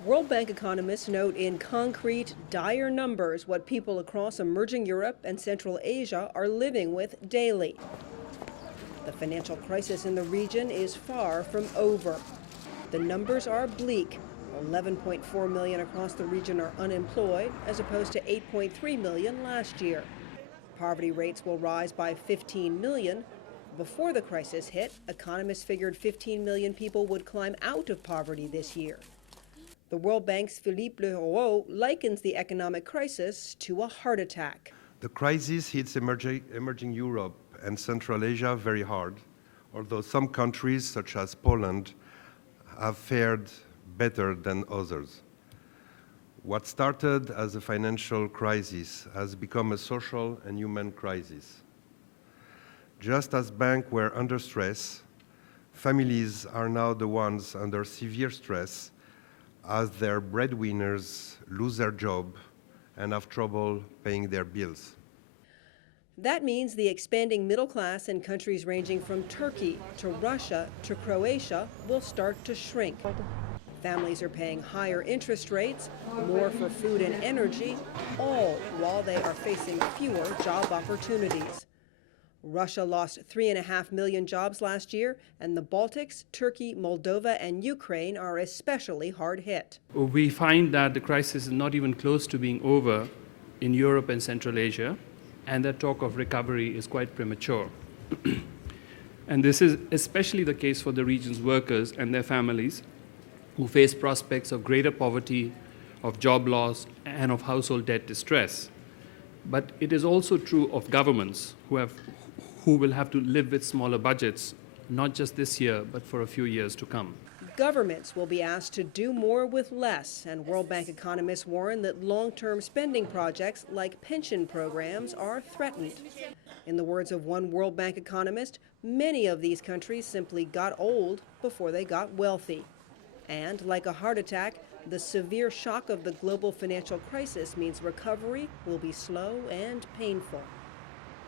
World Bank economists note in concrete, dire numbers what people across emerging Europe and Central Asia are living with daily. The financial crisis in the region is far from over. The numbers are bleak. 11.4 million across the region are unemployed, as opposed to 8.3 million last year. Poverty rates will rise by 15 million. Before the crisis hit, economists figured 15 million people would climb out of poverty this year. The World Bank's Philippe Leroux likens the economic crisis to a heart attack. The crisis hits emerging Europe and Central Asia very hard, although some countries, such as Poland, have fared better than others. What started as a financial crisis has become a social and human crisis. Just as banks were under stress, families are now the ones under severe stress as their breadwinners lose their job and have trouble paying their bills. That means the expanding middle class in countries ranging from Turkey to Russia to Croatia will start to shrink. Families are paying higher interest rates, more for food and energy, all while they are facing fewer job opportunities. Russia lost 3.5 million jobs last year, and the Baltics, Turkey, Moldova, and Ukraine are especially hard hit. We find that the crisis is not even close to being over in Europe and Central Asia, and that talk of recovery is quite premature. And this is especially the case for the region's workers and their families, who face prospects of greater poverty, of job loss, and of household debt distress. But it is also true of governments who will have to live with smaller budgets, not just this year, but for a few years to come. Governments will be asked to do more with less, and World Bank economists warn that long-term spending projects like pension programs are threatened. In the words of one World Bank economist, many of these countries simply got old before they got wealthy. And like a heart attack, the severe shock of the global financial crisis means recovery will be slow and painful.